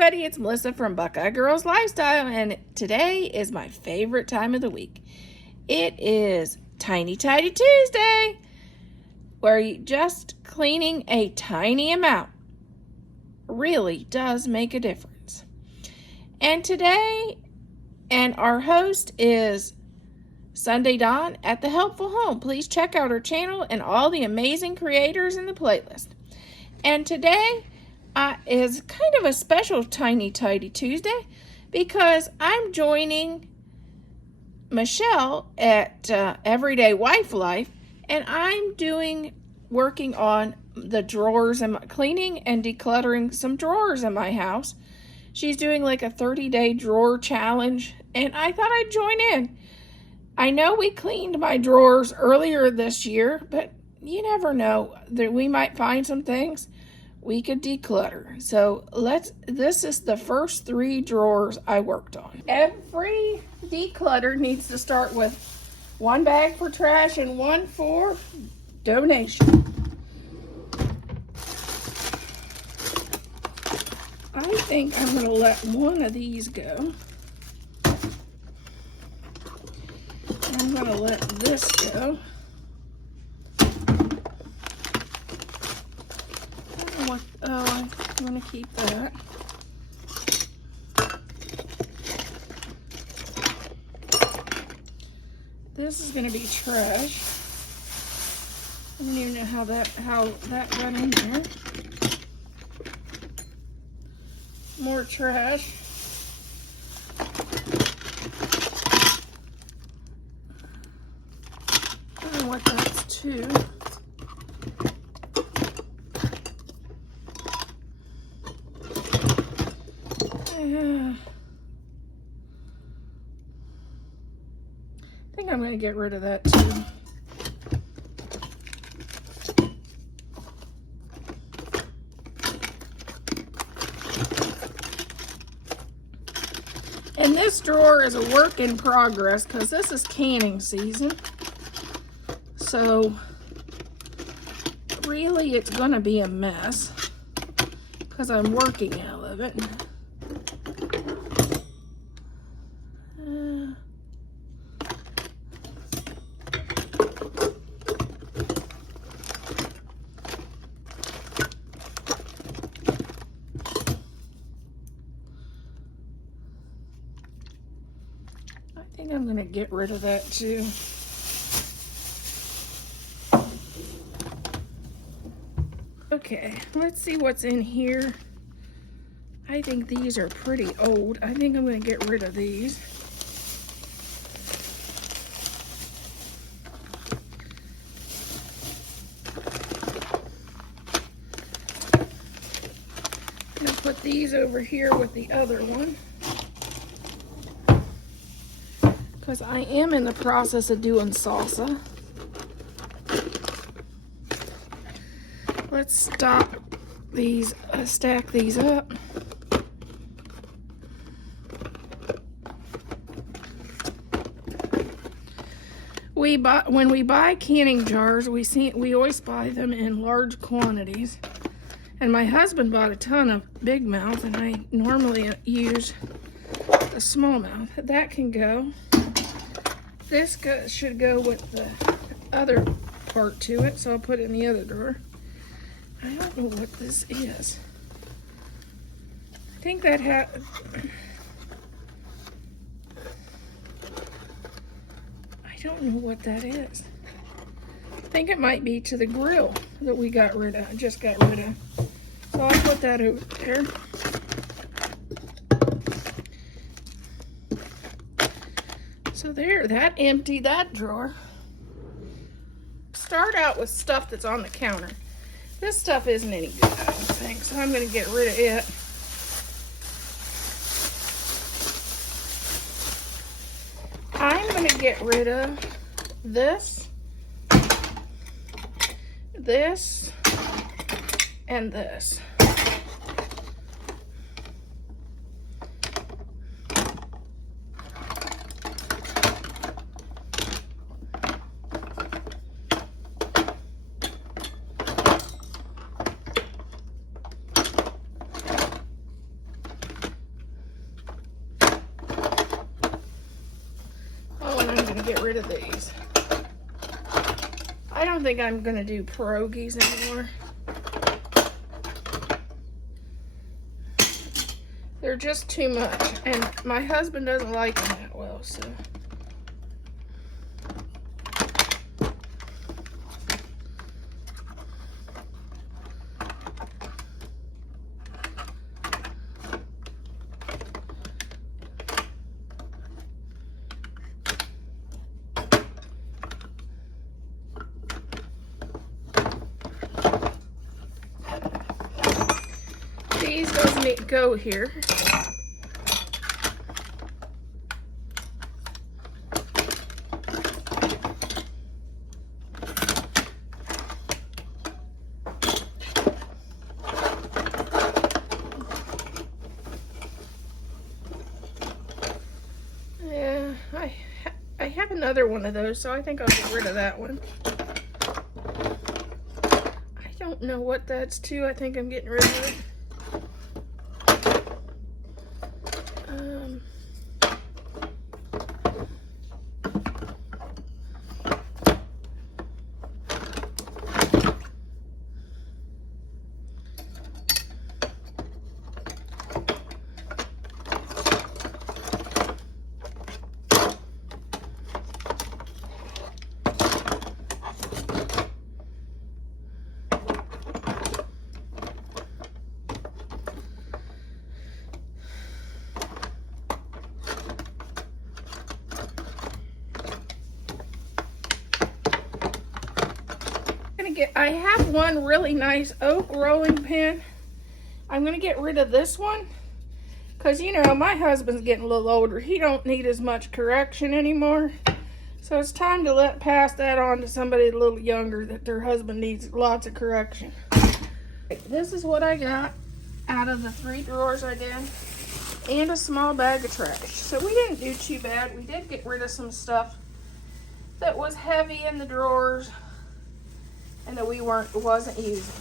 everybody, it's Melissa from Buckeye Girls Lifestyle, and today is my favorite time of the week. It is Tiny Tidy Tuesday, where just cleaning a tiny amount really does make a difference. And today, our host is Sunday Dawn at The Helpful Home. Please check out her channel and all the amazing creators in the playlist. And today is kind of a special Tiny Tidy Tuesday because I'm joining Michelle at Everyday Wife Life, and I'm working on the drawers and cleaning and decluttering some drawers in my house. She's doing like a 30-day drawer challenge, and I thought I'd join in. I know we cleaned my drawers earlier this year, but you never know that we might find some things we could declutter. So this is the first 3 drawers I worked on. Every declutter needs to start with 1 bag for trash and 1 for donation. I think I'm gonna let one of these go. I'm gonna let this go. I'm going to keep that. This is going to be trash. I don't even know how that got in there. More trash. I don't know what that's to. I think I'm going to get rid of that too. And this drawer is a work in progress because this is canning season. So really it's going to be a mess because I'm working out of it. I think I'm going to get rid of that too. Okay, let's see what's in here. I think these are pretty old. I think I'm going to get rid of these. I'm going to put these over here with the other one, because I am in the process of doing salsa. Let's stack these up. When we buy canning jars, we always buy them in large quantities. And my husband bought a ton of big mouth, and I normally use a smallmouth. That can go. This should go with the other part to it, so I'll put it in the other drawer. I don't know what this is. I think that I don't know what that is. I think it might be to the grill that we just got rid of. So I'll put that over there. So there, that emptied that drawer. Start out with stuff that's on the counter. This stuff isn't any good, I don't think, so I'm going to get rid of it. I'm going to get rid of this, and this. get rid of these. I don't think I'm gonna do pierogies anymore. They're just too much, and my husband doesn't like them that well, so. These doesn't go here. Yeah, I have another one of those, so I think I'll get rid of that one. I don't know what that's to. I think I'm getting rid of it. I have one really nice oak rolling pin. I'm gonna get rid of this one because, you know, my husband's getting a little older. He don't need as much correction anymore. So it's time to pass that on to somebody a little younger that their husband needs lots of correction. This is what I got out of the 3 drawers I did, and a small bag of trash. So we didn't do too bad. We did get rid of some stuff that was heavy in the drawers and that we wasn't using.